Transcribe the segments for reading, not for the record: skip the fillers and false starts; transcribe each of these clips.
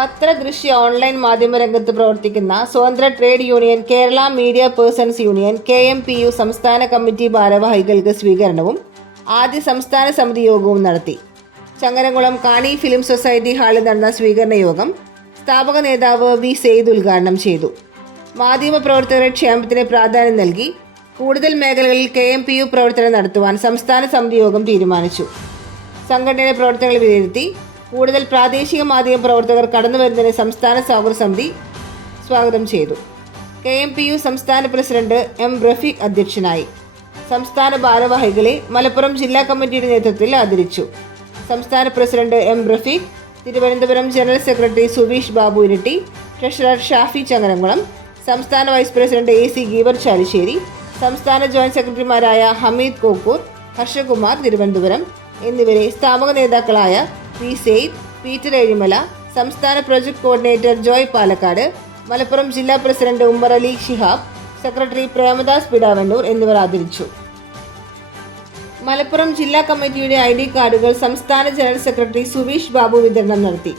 പത്ര-ദൃശ്യ online മാധ്യമരംഗത്ത് പ്രവർത്തിക്കുന്ന സ്വതന്ത്ര trade union Kerala media persons union KMPU സംസ്ഥാന കമ്മിറ്റി ഭാരവാഹികൾക്ക് സ്വീകരണവും ആദ്യ സംസ്ഥാന സമിതി യോഗവും നടത്തി. ചങ്ങരംകുളം കാണി ഫിലിം സൊസൈറ്റി ഹാളിൽ നടന്ന സ്വീകരണ യോഗം സ്ഥാപക നേതാവ് V. സെയ്ദ് ഉദ്ഘാടനം ചെയ്തു. മാധ്യമപ്രവർത്തകരുടെ ക്ഷേമത്തിന് പ്രാധാന്യം നൽകി കൂടുതൽ മേഖലകളിൽ KMPU പ്രവർത്തനം നടത്തുവാൻ സംസ്ഥാന സമിതി യോഗം തീരുമാനിച്ചു. സംഘടനയുടെ പ്രവർത്തനങ്ങൾ വിലയിരുത്തി കൂടുതൽ പ്രാദേശിക മാധ്യമ പ്രവർത്തകർ കടന്നുവരുന്നതിന് സംസ്ഥാന സൗഹൃദ സമിതി സ്വാഗതം ചെയ്തു. KMPU സംസ്ഥാന പ്രസിഡന്റ് M. റഫീഖ് അധ്യക്ഷനായി. സംസ്ഥാന ഭാരവാഹികളെ മലപ്പുറം ജില്ലാ കമ്മിറ്റിയുടെ നേതൃത്വത്തിൽ ആദരിച്ചു. സംസ്ഥാന president M. Rafeeq, Thiruvananthapuram general secretary Suveesh Babu Iritty, treasurer Shafi Changaramkulam, സംസ്ഥാന vice president AC Geevar Chalissery, സംസ്ഥാന ജോയിന്റ് സെക്രട്ടറിമാരായ ഹമീദ് കോക്കൂർ, ഹർഷകുമാർ തിരുവനന്തപുരം എന്നിവരെ സ്ഥാപക നേതാക്കളായ V. സെയ്ദ്, പീറ്റർ ഏഴിമല, സംസ്ഥാന പ്രൊജക്ട് കോർഡിനേറ്റർ ജോയ് പാലക്കാട്, മലപ്പുറം ജില്ലാ പ്രസിഡന്റ് ഉമ്മർ അലി ശിഹാബ്, സെക്രട്ടറി പ്രേമദാസ് പിടാവന്നൂർ എന്നിവർ ആദരിച്ചു. മലപ്പുറം ജില്ലാ കമ്മിറ്റിയുടെ ID കാർഡുകൾ സംസ്ഥാന ജനറൽ സെക്രട്ടറി സുവീഷ് ബാബു വിതരണം നടത്തി.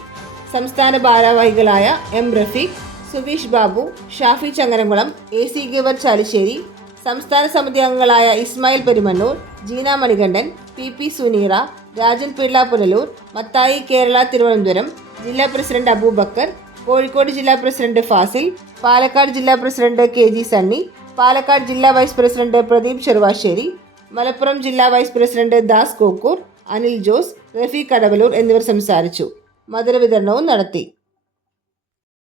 സംസ്ഥാന ഭാരവാഹികളായ M. റഫീഖ്, സുവീഷ് ബാബു, ഷാഫി ചങ്ങരംകുളം, AC ഗീവർ ചാലിശ്ശേരി, സംസ്ഥാന സമിതി അംഗങ്ങളായ ഇസ്മായിൽ പെരുമണ്ണൂർ, ജീന മണികണ്ഠൻ, PP സുനീറ, രാജൻ പിള്ള പുനലൂർ, മത്തായി കേരള തിരുവനന്തപുരം, ജില്ലാ പ്രസിഡന്റ് അബൂബക്കർ, കോഴിക്കോട് ജില്ലാ പ്രസിഡന്റ് ഫാസിൽ, പാലക്കാട് ജില്ലാ പ്രസിഡന്റ് KG സണ്ണി, പാലക്കാട് ജില്ലാ വൈസ് പ്രസിഡന്റ് പ്രദീപ് ചെറുവാശ്ശേരി, മലപ്പുറം ജില്ലാ വൈസ് പ്രസിഡന്റ് ദാസ് കോക്കൂർ, അനിൽ ജോസ്, റഫീഖ് കടവലൂർ എന്നിവർ സംസാരിച്ചു. മധുര വിതരണവും നടത്തി.